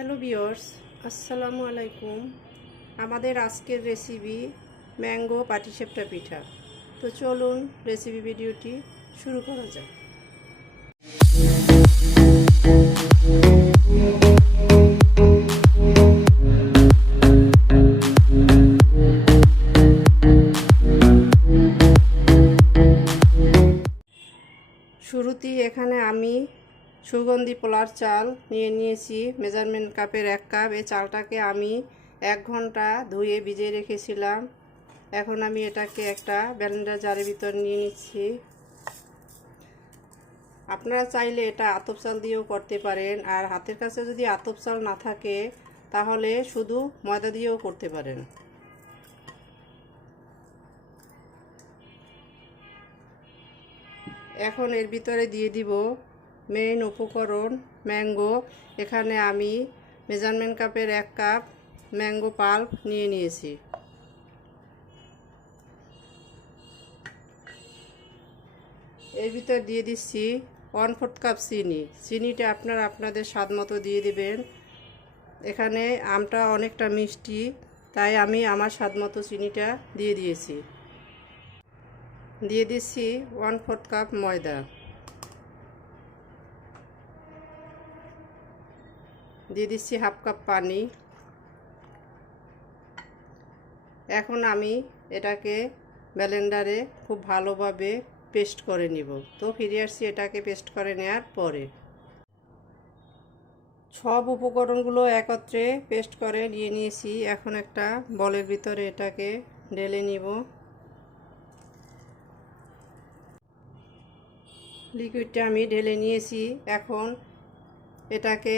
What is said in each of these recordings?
Hello বিয়র্স আসসালামু আলাইকুম আমাদের আজকের রেসিপি ম্যাঙ্গো পাটিসেপটা পিঠা। তো চলুন রেসিপি ভিডিওটি শুরু করা যাক। সুগন্ধি পোলার চাল নিয়ে নিয়েছি। মেজারমেন্ট কাপের এক কাপ। এই চালটাকে আমি এক ঘণ্টা ধুয়ে ভিজিয়ে রেখেছিলাম। এখন আমি এটাকে একটা ব্যালেন্ডার জারের ভিতর নিয়ে নিচ্ছি। আপনারা চাইলে এটা আতপ চাল দিয়েও করতে পারেন। আর হাতের কাছে যদি আতপ চাল না থাকে, তাহলে শুধু ময়দা দিয়েও করতে পারেন। এখন এর ভিতরে দিয়ে দিব মেইন উপকরণ ম্যাঙ্গো এখানে আমি মেজারমেন্ট কাপের এক কাপ ম্যাঙ্গো পাল্প নিয়ে নিয়েছি। এর ভিতর দিয়ে দিচ্ছি ওয়ান ফোর্থ কাপ চিনি। চিনিটা আপনারা আপনাদের স্বাদ মতো দিয়ে দিবেন। এখানে আমটা অনেকটা মিষ্টি, তাই আমি আমার স্বাদ মতো চিনিটা দিয়ে দিয়েছি। দিয়ে দিচ্ছি ওয়ান ফোর্থ কাপ ময়দা। দিয়ে দিচ্ছি হাফ কাপ পানি। এখন আমি এটাকে ব্যালেন্ডারে খুব ভালোভাবে পেস্ট করে নিব। তো ফিরে আসছি এটাকে পেস্ট করে নেওয়ার পরে। সব উপকরণগুলো একত্রে পেস্ট করে নিয়ে নিয়েছি। এখন একটা বলের ভিতরে এটাকে ঢেলে নিব। লিকুইডটা আমি ঢেলে নিয়েছি। এখন এটাকে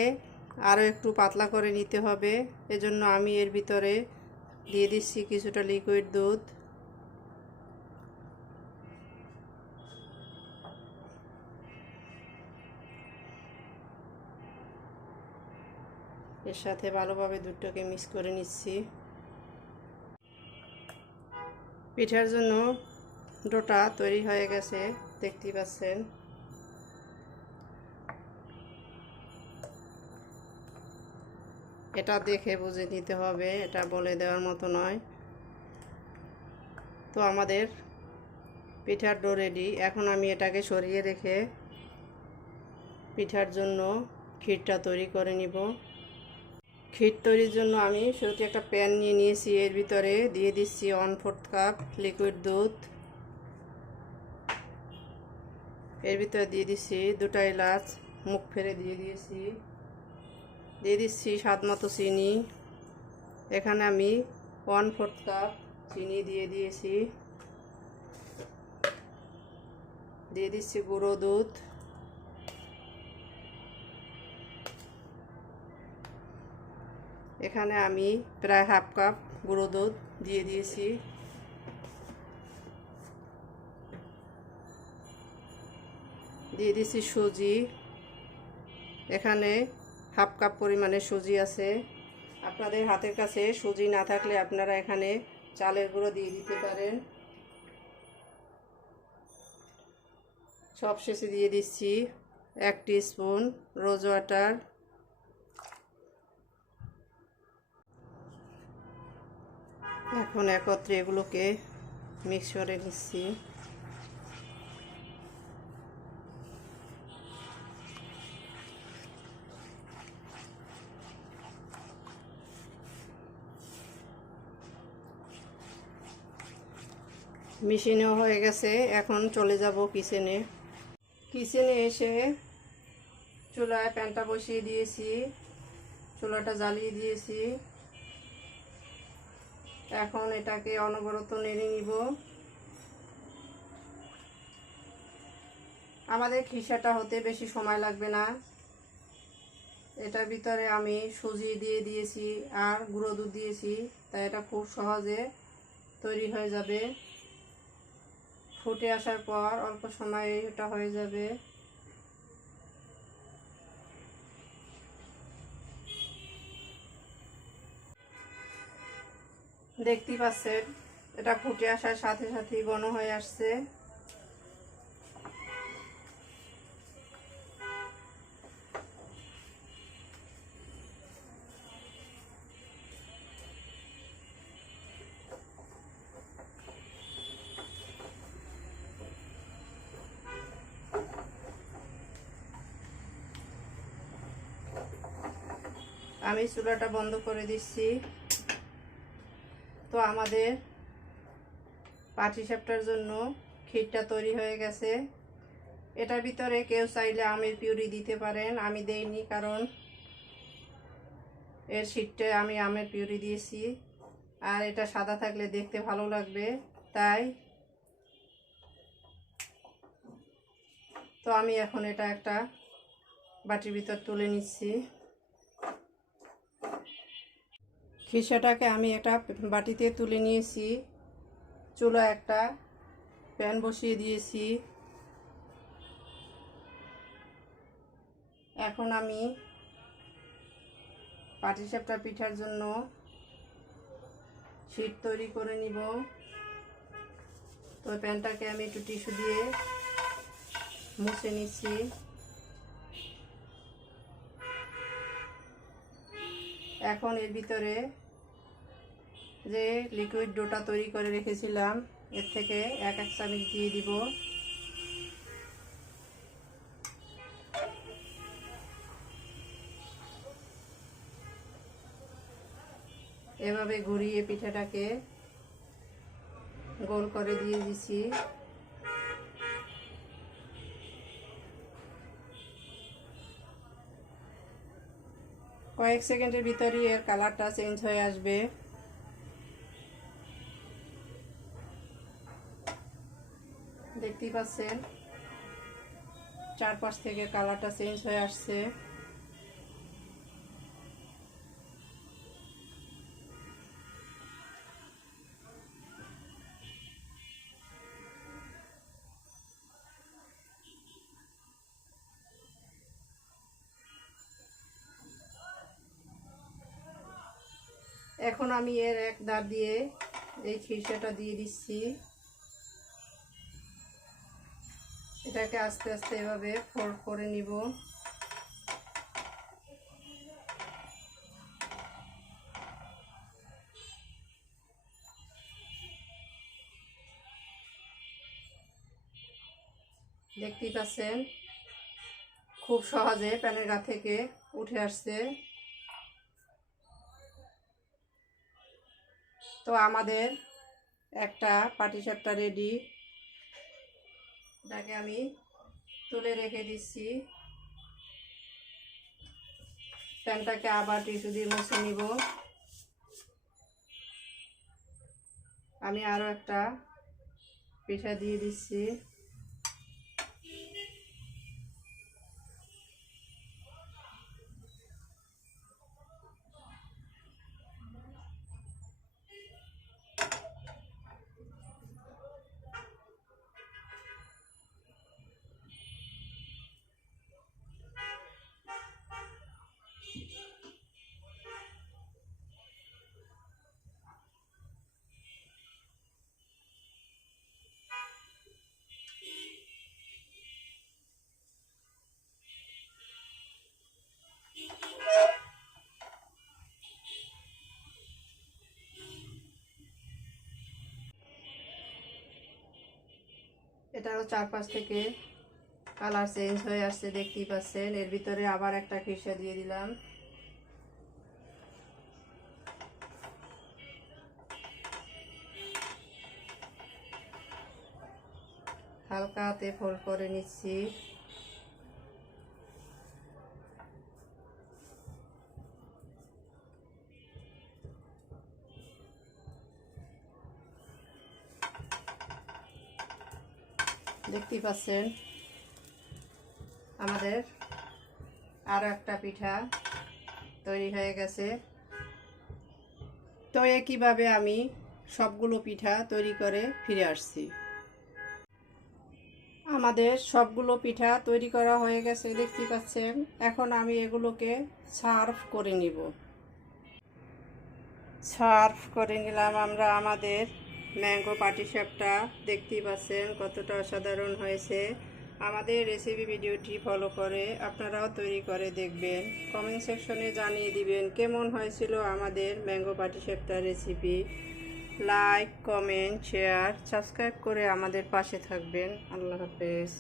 আরও একটু পাতলা করে নিতে হবে। এজন্য আমি এর ভিতরে দিয়ে দিচ্ছি কিছুটা লিকুইড দুধ। এর সাথে ভালোভাবে দুধটাকে মিক্স করে নিচ্ছি। পিঠার জন্য ডোটা তৈরি হয়ে গেছে, দেখতেই পাচ্ছেন। এটা দেখে বুঝে নিতে হবে, এটা বলে দেওয়ার মতো নয়। তো আমাদের পিঠার ডো রেডি। এখন আমি এটাকে সরিয়ে রেখে পিঠার জন্য ক্ষীরটা তৈরি করে নিব। ক্ষীর তৈরির জন্য আমি শুরুতে একটা প্যান নিয়ে নিয়েছি, এর ভিতরে দিয়ে দিচ্ছি ওয়ান ফোর্থ কাপ লিকুইড দুধ। এর ভিতরে দিয়ে দিচ্ছি দুটা এলাচ, মুখ ফেরে দিয়ে দিয়েছি। দিয়ে দিচ্ছি স্বাদ মতো চিনি। এখানে আমি ওয়ান ফোর্থ কাপ চিনি দিয়ে দিয়েছি। দিয়ে দিচ্ছি গুঁড়ো দুধ। এখানে আমি প্রায় হাফ কাপ গুঁড়ো দুধ দিয়ে দিয়েছি। দিয়ে দিচ্ছি সুজি। এখানে হাফ কাপ পরিমাণে সুজি আছে। আপনাদের হাতের কাছে সুজি না থাকলে আপনারা এখানে চালের গুঁড়ো দিয়ে দিতে পারেন। সব শেষে দিয়ে দিচ্ছি এক স্পুন রোজ ওয়াটার। এখন একত্রে এগুলোকে মিক্স করে নিচ্ছি। মেশিনেও হয়ে গেছে, এখন চলে যাব কিচেনে কিচেনে এসে চুলায় প্যানটা বসিয়ে দিয়েছি, চুলাটা জ্বালিয়ে দিয়েছি। এখন এটাকে অনবরত নেড়ে নিব। আমাদের খিসাটা হতে বেশি সময় লাগবে না। এটার ভিতরে আমি সুজি দিয়ে দিয়েছি আর গুঁড়ো দুধ দিয়েছি, তাই এটা খুব সহজে তৈরি হয়ে যাবে। ফুটে আসার পর অল্প সময়ে এটা হয়ে যাবে। দেখতে পাচ্ছেন, এটা ফুটে আসার সাথে সাথে ঘন হয়ে আসছে। আমি চুলাটা বন্ধ করে দিচ্ছি। তো আমাদের পাটি সাপটার জন্য ক্ষীরটা তৈরি হয়ে গেছে। এটার ভিতরে কেউ চাইলে আমের পিউরি দিতে পারেন, আমি দেইনি কারণ এর শীতটা আমি আমের পিউরি দিয়েছি। আর এটা সাদা থাকলে দেখতে ভালো লাগবে, তাই। তো আমি এখন এটা একটা বাটির ভিতর তুলে নিচ্ছি। খিসাটাকে আমি একটা বাটিতে তুলে নিয়েছি। চুলা একটা প্যান বসিয়ে দিয়েছি। এখন আমি পাটিসাপটা পিঠার জন্য শীত তৈরি করে নিব। তো প্যানটাকে আমি একটু টিস্যু দিয়ে মুছে নিচ্ছি। এখন এর ভিতরে যে লিকুইড ডোটা তৈরি করে রেখেছিলাম, এর থেকে এক এক চামচ দিয়ে দিব। এভাবে ঘুরিয়ে পিঠাটাকে গোল করে দিয়ে দিছি। কয়েক সেকেন্ডের ভিতরেই এর কালারটা চেঞ্জ হয়ে আসবে। দেখতেই পাচ্ছেন, চারপাশ থেকে কালারটা চেঞ্জ হয়ে আসছে। এখন আমি এর এক দাঁত দিয়ে এই খিরসাটা দিয়ে দিচ্ছি। এটাকে আস্তে আস্তে এভাবে ফোল্ড করে নিব। দেখতেই পাচ্ছেন, খুব সহজে প্যানের গা থেকে উঠে আসছে। তো আমাদের একটা পাটিসাপটা রেডি। এটাকে আমি তুলে রেখে দিচ্ছি। প্যানটাকে আবার টিস্যু দিয়ে মুছে নিব। আমি আরও একটা পিঠা দিয়ে দিচ্ছি। এটারও চারপাশ থেকে কালার চেঞ্জ হয়ে আসছে, দেখতেই পাচ্ছেন। এর ভিতরে আবার একটা খিসা দিয়ে দিলাম। হালকাতে ফোল্ড করে নিচ্ছি। দেখতেই পাচ্ছেন আমাদের আরও একটা পিঠা তৈরি হয়ে গেছে। তো একইভাবে আমি সবগুলো পিঠা তৈরি করে ফিরে আসছি? আমাদের সবগুলো পিঠা তৈরি করা হয়ে গেছে, দেখতে পাচ্ছেন। এখন আমি এগুলোকে সার্ভ করে নিব। সার্ভ করে নিলাম আমরা আমাদের ম্যাঙ্গো পাটিসাপটা দেখতেই পাচ্ছেন কতটা অসাধারণ হয়েছে। আমাদের রেসিপি ভিডিওটি ফলো করে আপনারাও তৈরি করে দেখবেন। কমেন্ট সেকশনে জানিয়ে দিবেন কেমন হয়েছিল আমাদের ম্যাঙ্গো পাটিসাপটা recipe like comment share subscribe করে আমাদের পাশে থাকবেন। আল্লাহ হাফেজ।